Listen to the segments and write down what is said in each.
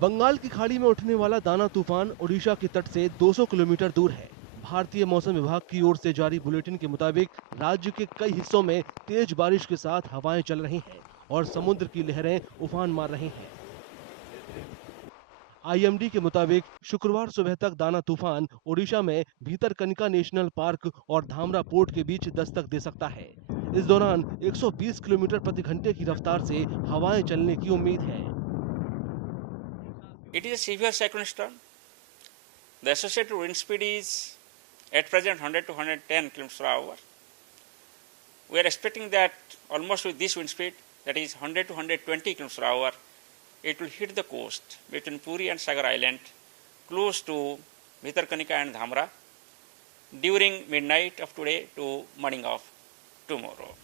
बंगाल की खाड़ी में उठने वाला दाना तूफान ओडिशा के तट से 200 किलोमीटर दूर है। भारतीय मौसम विभाग की ओर से जारी बुलेटिन के मुताबिक राज्य के कई हिस्सों में तेज बारिश के साथ हवाएं चल रही हैं और समुद्र की लहरें उफान मार रही हैं। आईएमडी के मुताबिक शुक्रवार सुबह तक दाना तूफान ओडिशा में भीतरकनिका नेशनल पार्क और धामरा पोर्ट के बीच दस्तक दे सकता है। इस दौरान 120 किलोमीटर प्रति घंटे की रफ्तार से हवाएं चलने की उम्मीद है। It is a severe cyclone storm. The associated wind speed is at present 100 to 110 km per hour. We are expecting that almost with this wind speed, that is 100 to 120 km per hour, it will hit the coast between Puri and Sagar Island, close to Bhitarkanika and Dhamra, during midnight of today to morning of tomorrow.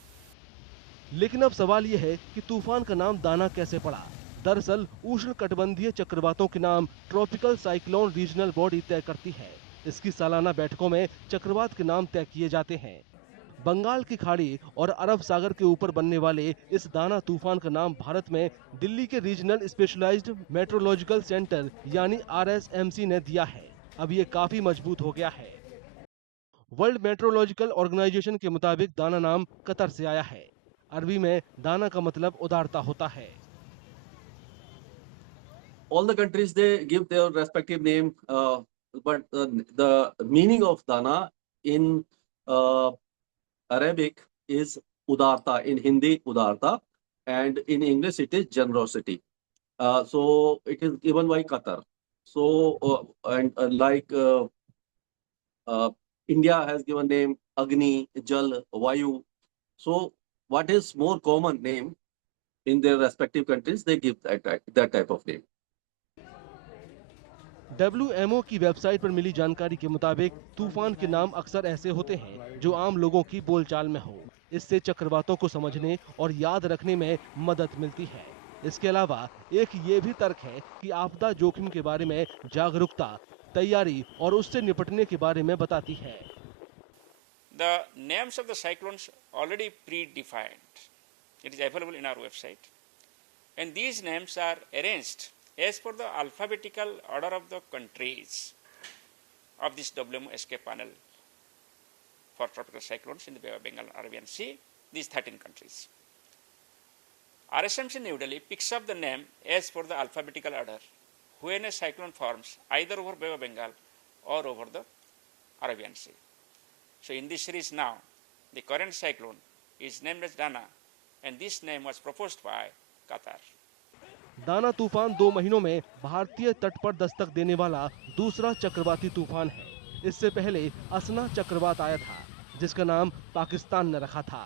लेकिन अब सवाल यह है कि तूफान का नाम दाना कैसे पड़ा। दरअसल उष्णकटिबंधीय चक्रवातों के नाम ट्रॉपिकल साइक्लोन रीजनल बॉडी तय करती है। इसकी सालाना बैठकों में चक्रवात के नाम तय किए जाते हैं। बंगाल की खाड़ी और अरब सागर के ऊपर बनने वाले इस दाना तूफान का नाम भारत में दिल्ली के रीजनल स्पेशलाइज्ड मेट्रोलॉजिकल सेंटर यानी RSMC ने दिया है। अब ये काफी मजबूत हो गया है। वर्ल्ड मेट्रोलॉजिकल ऑर्गेनाइजेशन के मुताबिक दाना नाम कतर से आया है। अरबी में दाना का मतलब उदारता होता है। All the countries they give their respective name, but the meaning of dana in Arabic is udarta, in Hindi udarta, and in English it is generosity. So it is given by Qatar. So and India has given name Agni, Jal, Vayu. So what is more common name in their respective countries, they give that type of name. WMO की website पर मिली जानकारी के मुताबिक तूफान के नाम अक्सर ऐसे होते हैं जो आम लोगों की बोलचाल में हो। इससे चक्रवातों को समझने और याद रखने में मदद मिलती है। इसके अलावा एक ये भी तर्क है कि आपदा जोखिम के बारे में जागरूकता, तैयारी और उससे निपटने के बारे में बताती है। The names of the cyclones already predefined. It is available in our website. And these names are arranged as per the alphabetical order of the countries of this WMO panel for tropical cyclones in the Bay of Bengal and Arabian Sea, these 13 countries. RSMC New Delhi picks up the name as per the alphabetical order when a cyclone forms either over Bay of Bengal or over the Arabian Sea. So in this series now, the current cyclone is named as Dana, and this name was proposed by Qatar. दाना तूफान 2 महीनों में भारतीय तट पर दस्तक देने वाला दूसरा चक्रवाती तूफान है। इससे पहले असना चक्रवात आया था, जिसका नाम पाकिस्तान ने रखा था।